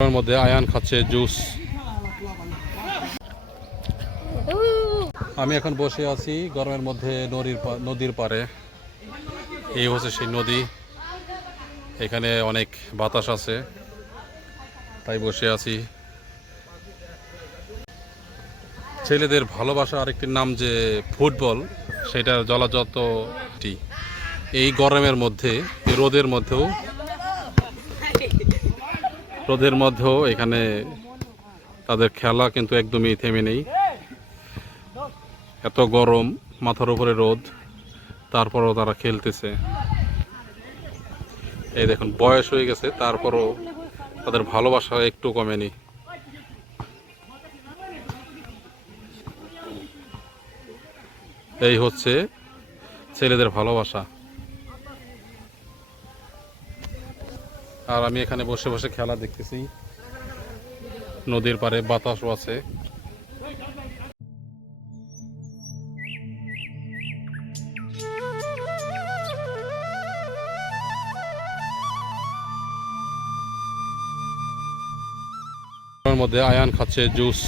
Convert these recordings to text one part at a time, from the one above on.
এর মধ্যে আয়ান খাচ্ছে জুস। আমি এখন বসে আছি গরমের মধ্যে নদীর পাড়ে। এই হচ্ছে সেই নদী, এখানে অনেক বাতাস আছে তাই বসে আছি। ছেলেদের ভালোবাসা আরেকটি নাম যে ফুটবল, সেটার যথাযথটি এই গরমের মধ্যে, রোদের মধ্যেও এখানে তাদের খেলা কিন্তু একদমই থেমে নেই। এত গরম, মাথার উপরে রোদ, তারপরও তারা খেলতেছে। এই দেখুন, বয়স হয়ে গেছে তারপরও তাদের ভালোবাসা একটু কমেনি। এই হচ্ছে ছেলেদের ভালোবাসা। আর আমি এখানে বসে বসে খেলা দেখতেছি, নদীর পাড়ে বাতাসও আছে। মধ্যে আয়ান খাচ্ছে জুস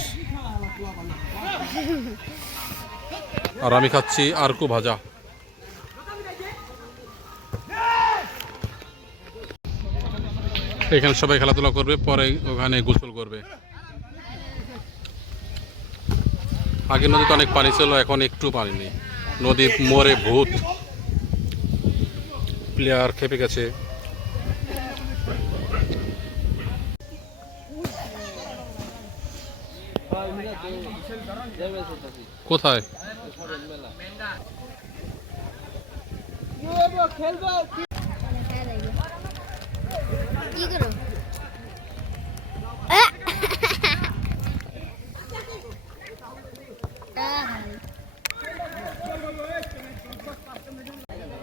আর আমি খাচ্ছি আরকু ভাজা। এখানে সবাই খেলাধুলা করবে, পরে ওখানে গোসল করবে। আগে নদীতে অনেক পানি ছিল, এখন একটু পানি নেই। নদী মোড়ে ভূত, প্লেয়ার খেপে গেছে। কোথায়?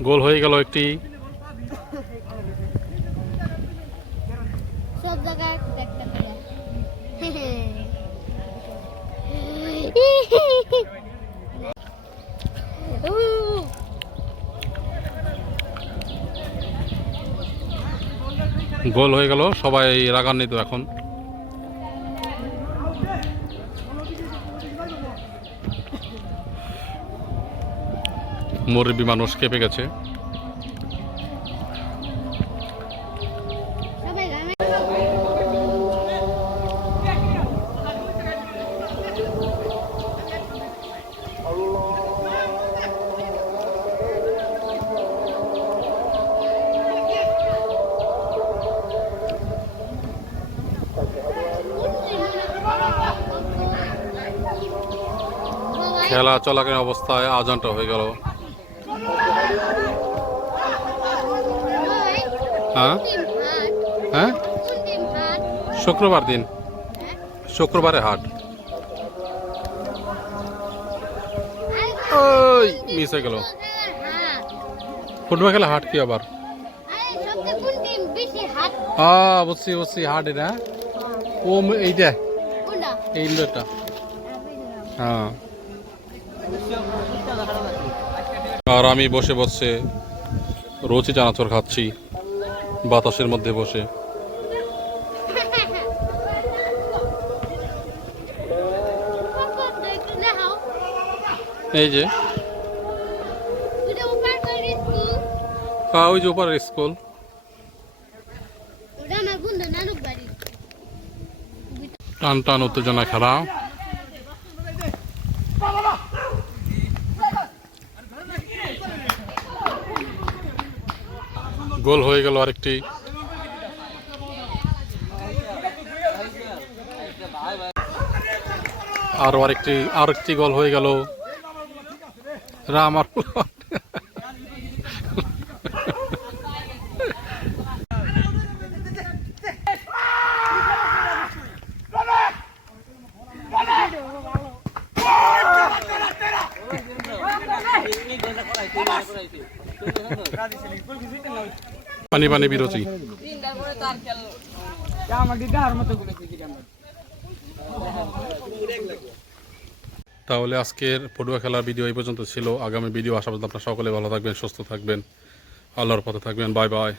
গোল হয়ে গেল একটি। সব জায়গায় একটা করে গোল হয়ে গেল, সবাই রাগান্বিত এখন। মুরব্বী মানুষ কেঁপে গেছে। খেলা চলাকালীন অবস্থায় আজানটা হয়ে গেল। হ্যাঁ হ্যাঁ, শুক্রবার দিন, শুক্রবারে হাট। ওই মিস হয়ে গেল। ফুটবল খেলা হাট কি আবার? বুঝছি বুঝছি, হাট এটা। ও এইটা, এই ইন্ডোরটা। হ্যাঁ, আর আমি বসে বসে রুচি চানাচুর খাচ্ছি বাতাসের মধ্যে বসে। এই যে ওই যে ওপারের স্কুল। টান টান উত্তেজনা খেলা। গোল হয়ে গেল আরেকটি। আরেকটি গোল হয়ে গেল। রাম আর পানি পানি বিরতি। তাহলে আজকের ফুটবল খেলার ভিডিও এই পর্যন্ত ছিল। আগামী ভিডিও আসা পর্যন্ত আপনারা সকলে ভালো থাকবেন, সুস্থ থাকবেন, আল্লাহর পথে থাকবেন। Bye bye.